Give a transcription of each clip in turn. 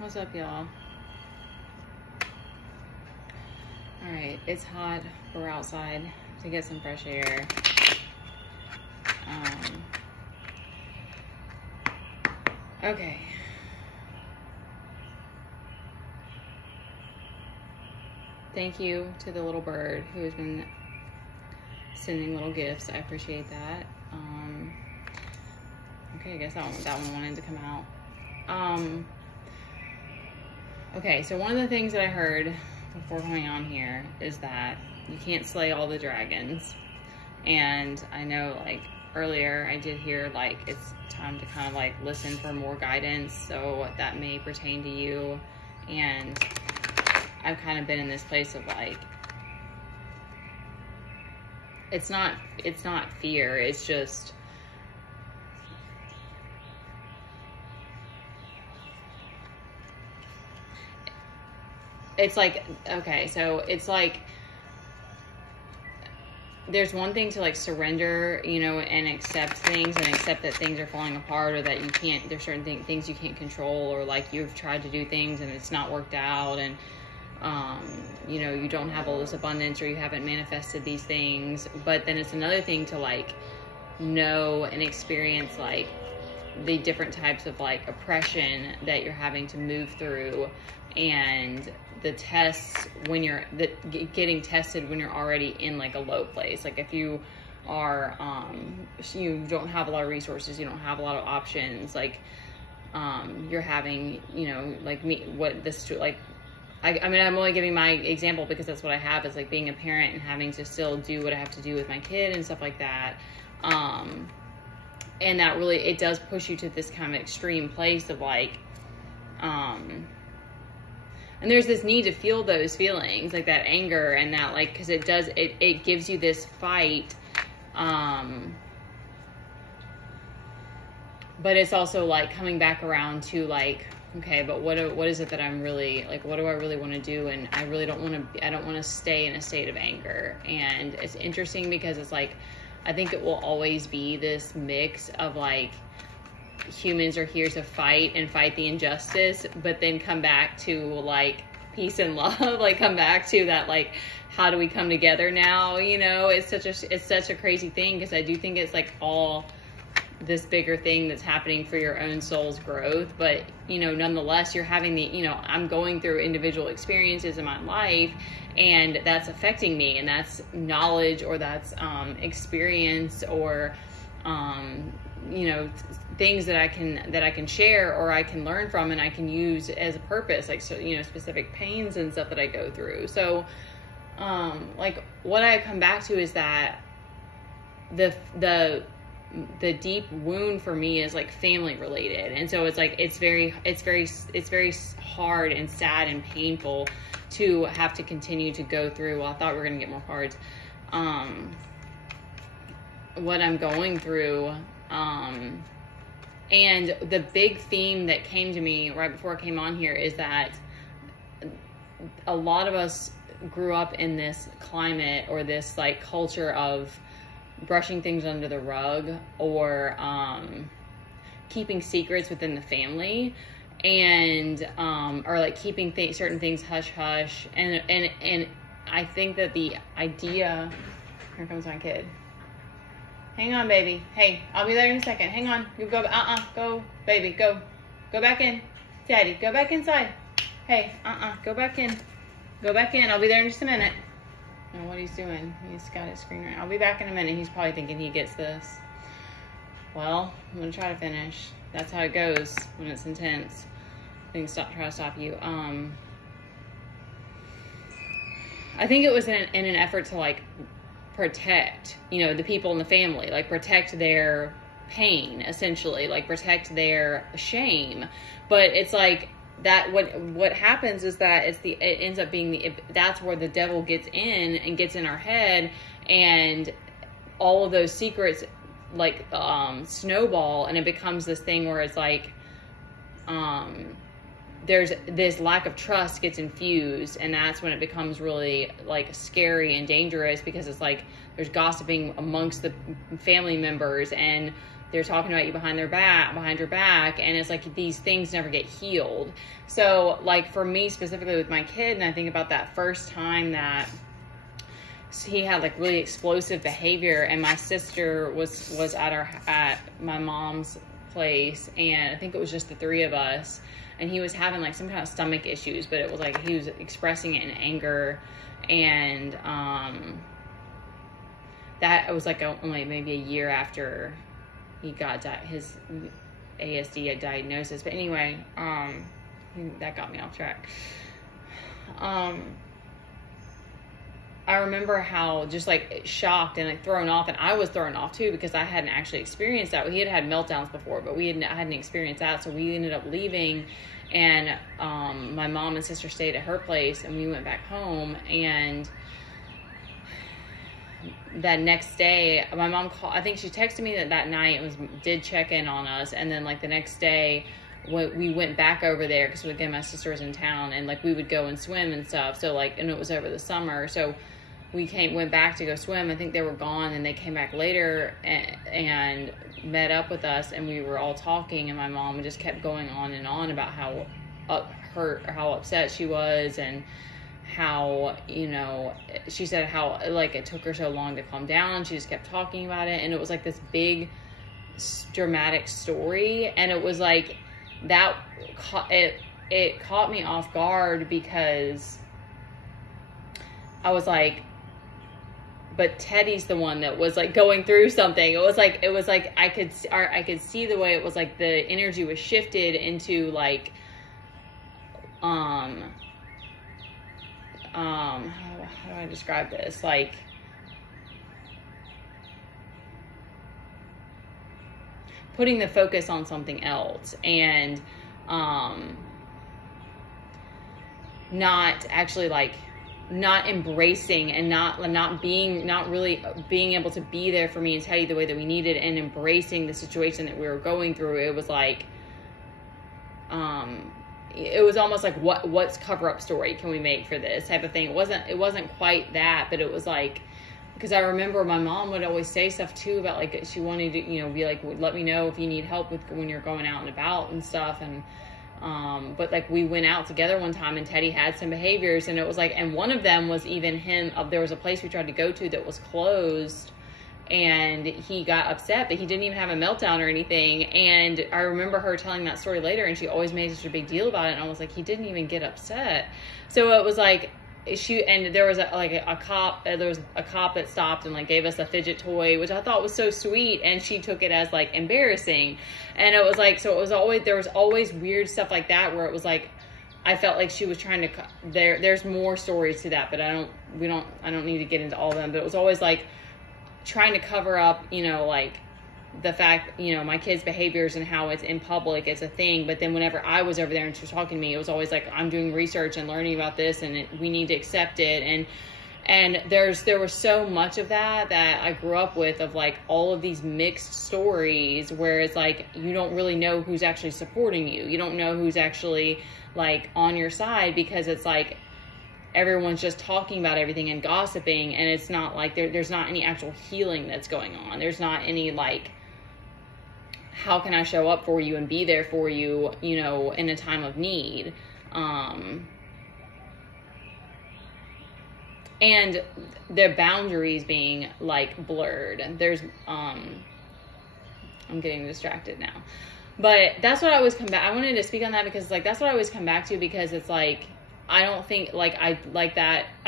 What's up, y'all? All right, it's hot. We're outside to get some fresh air. Okay. Thank you to the little bird who has been sending little gifts. I appreciate that. Okay, I guess that one wanted to come out. Okay, so one of the things that I heard before coming on here is that you can't slay all the dragons. And I know, like, earlier I did hear, like, it's time to kind of, like, listen for more guidance, so that may pertain to you. And I've kind of been in this place of, like, it's not fear, it's just, it's like, okay, so it's like, there's one thing to, like, surrender, you know, and accept things and accept that things are falling apart, or that you can't, there's certain things you can't control, or like you've tried to do things and it's not worked out, and you know, you don't have all this abundance, or you haven't manifested these things. But then it's another thing to, like, know and experience, like, the different types of, like, oppression that you're having to move through, and the tests when you're getting tested when you're already in, like, a low place. Like, if you are you don't have a lot of resources, you don't have a lot of options, like, you're having, you know, like me, what this, like, I mean, I'm only giving my example because that's what I have, is, like, being a parent and having to still do what I have to do with my kid and stuff like that. And that really, it does push you to this kind of extreme place of, like, and there's this need to feel those feelings, like that anger and that, like, because it does, it gives you this fight. But it's also, like, coming back around to, like, okay, but what is it that I'm really, like, what do I really want to do? And I really don't want to stay in a state of anger. And it's interesting because it's like, I think it will always be this mix of, like, humans are here to fight the injustice, but then come back to, like, peace and love, like, come back to that, like, how do we come together now? You know, it's such a crazy thing, because I do think it's, like, all this bigger thing that's happening for your own soul's growth. But, you know, nonetheless, you're having the, you know, I'm going through individual experiences in my life, and that's affecting me, and that's knowledge, or that's experience, or you know, things that I can share, or I can learn from, and I can use as a purpose, like, so, you know, specific pains and stuff that I go through. So like, what I come back to is that the deep wound for me is, like, family related. And so it's like, it's very hard and sad and painful to have to continue to go through. Well, I thought we were gonna get more cards. What I'm going through, and the big theme that came to me right before I came on here is that a lot of us grew up in this climate, or this, like, culture of brushing things under the rug, or keeping secrets within the family, and or, like, keeping certain things hush hush. And I think that the idea, here comes my kid. Hang on, baby. Hey, I'll be there in a second. Hang on. You go. Go, baby. Go back in. Daddy, go back inside. Hey, go back in. Go back in. I'll be there in just a minute. And what he's doing, he's got his screen right. I'll be back in a minute. He's probably thinking he gets this. Well, I'm gonna try to finish. That's how it goes when it's intense. Things try to stop you. I think it was in an effort to, like, protect, you know, the people in the family, like, protect their pain, essentially, like, protect their shame. But it's like that, what happens is that it ends up being that's where the devil gets in and gets in our head, and all of those secrets, like, snowball, and it becomes this thing where it's like, there's this lack of trust gets infused, and that's when it becomes really, like, scary and dangerous, because it's like there's gossiping amongst the family members, and they're talking about you behind your back, and it's like these things never get healed. So like for me specifically with my kid, and I think about that first time that he had like really explosive behavior, and my sister was at my mom's place, and I think it was just the three of us, and he was having like some kind of stomach issues, but it was like he was expressing it in anger, and that was like only maybe a year after he got his ASD diagnosis. But anyway, that got me off track. I remember how just like shocked and like thrown off, and I was thrown off too because I hadn't actually experienced that. He had had meltdowns before, but I hadn't experienced that. So we ended up leaving, and my mom and sister stayed at her place, and we went back home. And that next day, my mom called. I think she texted me that night did check in on us, and then like the next day, we went back over there because again my sister was in town, and like we would go and swim and stuff. So like, and it was over the summer, so we went back to go swim. I think they were gone, and they came back later and met up with us, and we were all talking, and my mom just kept going on and on about how how upset she was, and how, you know, she said how like it took her so long to calm down. She just kept talking about it, and it was like this big dramatic story, and it was like that it caught me off guard because I was like, but Teddy's the one that was like going through something. It was like I could see the way it was like the energy was shifted into like how do I describe this? Like putting the focus on something else, and not actually like not embracing and not really being able to be there for me and Teddy the way that we needed, and embracing the situation that we were going through. It was like it was almost like what's cover-up story can we make for this type of thing. It wasn't quite that, but it was like, because I remember my mom would always say stuff too about like she wanted to, you know, be like, let me know if you need help with when you're going out and about and stuff. And but like we went out together one time, and Teddy had some behaviors, and it was like, and one of them was even him. There was a place we tried to go to that was closed, and he got upset, but he didn't even have a meltdown or anything. And I remember her telling that story later, and she always made such a big deal about it. And I was like, he didn't even get upset. So it was like, there was a cop that stopped and like gave us a fidget toy, which I thought was so sweet, and she took it as like embarrassing. And it was like, so it was always, there was always weird stuff like that where it was like, I felt like she was trying to, there's more stories to that, but I don't need to get into all of them, but it was always like trying to cover up, you know, like the fact, you know, my kids' behaviors and how it's in public, it's a thing. But then whenever I was over there and she was talking to me, it was always like, I'm doing research and learning about this, and we need to accept it. And there was so much of that I grew up with, of like all of these mixed stories where it's like, you don't really know who's actually supporting you. You don't know who's actually like on your side, because it's like, everyone's just talking about everything and gossiping, and it's not like there's not any actual healing that's going on. There's not any like, how can I show up for you and be there for you, you know, in a time of need. And their boundaries being like blurred. There's I'm getting distracted now, but that's what I always come back. I wanted to speak on that because like that's what I always come back to, because it's like, I don't think like I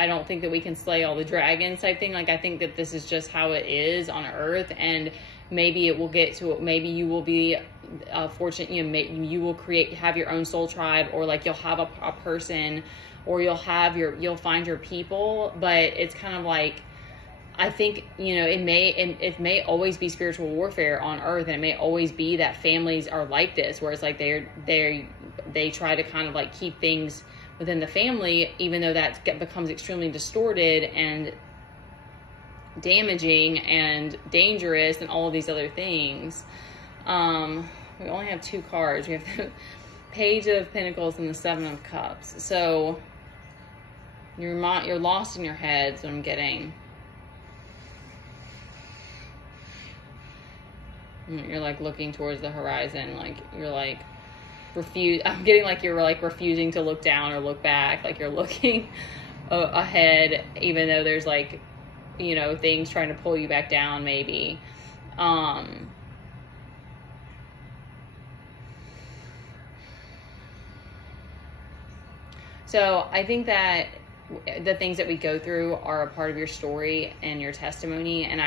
don't think that we can slay all the dragons type thing. Like I think that this is just how it is on Earth, and maybe it will get to it. Maybe you will be fortunate, you know, you will have your own soul tribe, or like you'll have a person, or you'll find your people. But it's kind of like, I think, you know, it may always be spiritual warfare on Earth, and it may always be that families are like this, where it's like they try to kind of like keep things within the family, even though that becomes extremely distorted and damaging and dangerous and all of these other things. We only have two cards. We have the Page of Pentacles and the Seven of Cups. So you're lost in your head, so I'm getting. You're like looking towards the horizon, like you're like I'm getting like you're like refusing to look down or look back, like you're looking ahead, even though there's like, you know, things trying to pull you back down maybe. So I think that the things that we go through are a part of your story and your testimony. And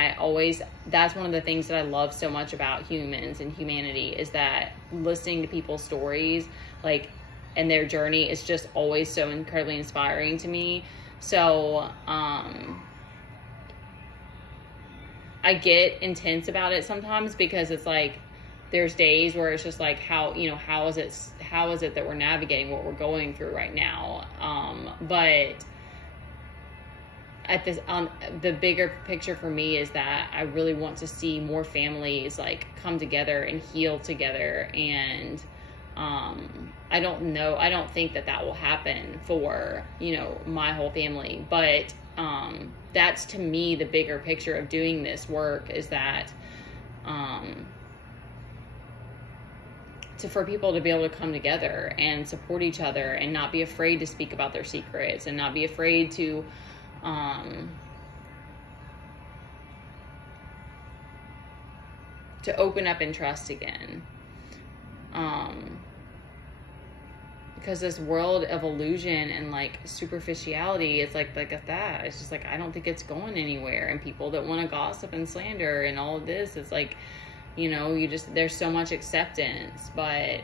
that's one of the things that I love so much about humans and humanity, is that listening to people's stories, like, and their journey is just always so incredibly inspiring to me. So, I get intense about it sometimes, because it's like, there's days where it's just like, how is it that we're navigating what we're going through right now? But the bigger picture for me is that I really want to see more families like come together and heal together. And, I don't think that will happen for, you know, my whole family, but, that's to me the bigger picture of doing this work, is that, for people to be able to come together and support each other and not be afraid to speak about their secrets and not be afraid to open up and trust again. Because this world of illusion and like superficiality, it's like that. It's just like, I don't think it's going anywhere. And people that want to gossip and slander and all of this, it's like, you know, there's so much acceptance, but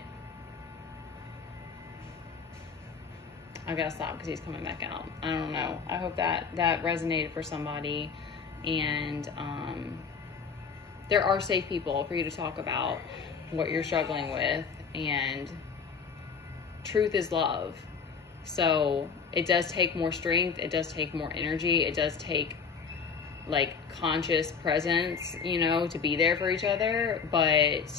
I gotta stop because he's coming back out. I don't know. I hope that resonated for somebody. And there are safe people for you to talk about what you're struggling with, and truth is love. So it does take more strength. It does take more energy. It does take like conscious presence, you know, to be there for each other. But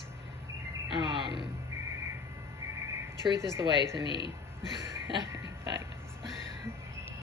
truth is the way to me.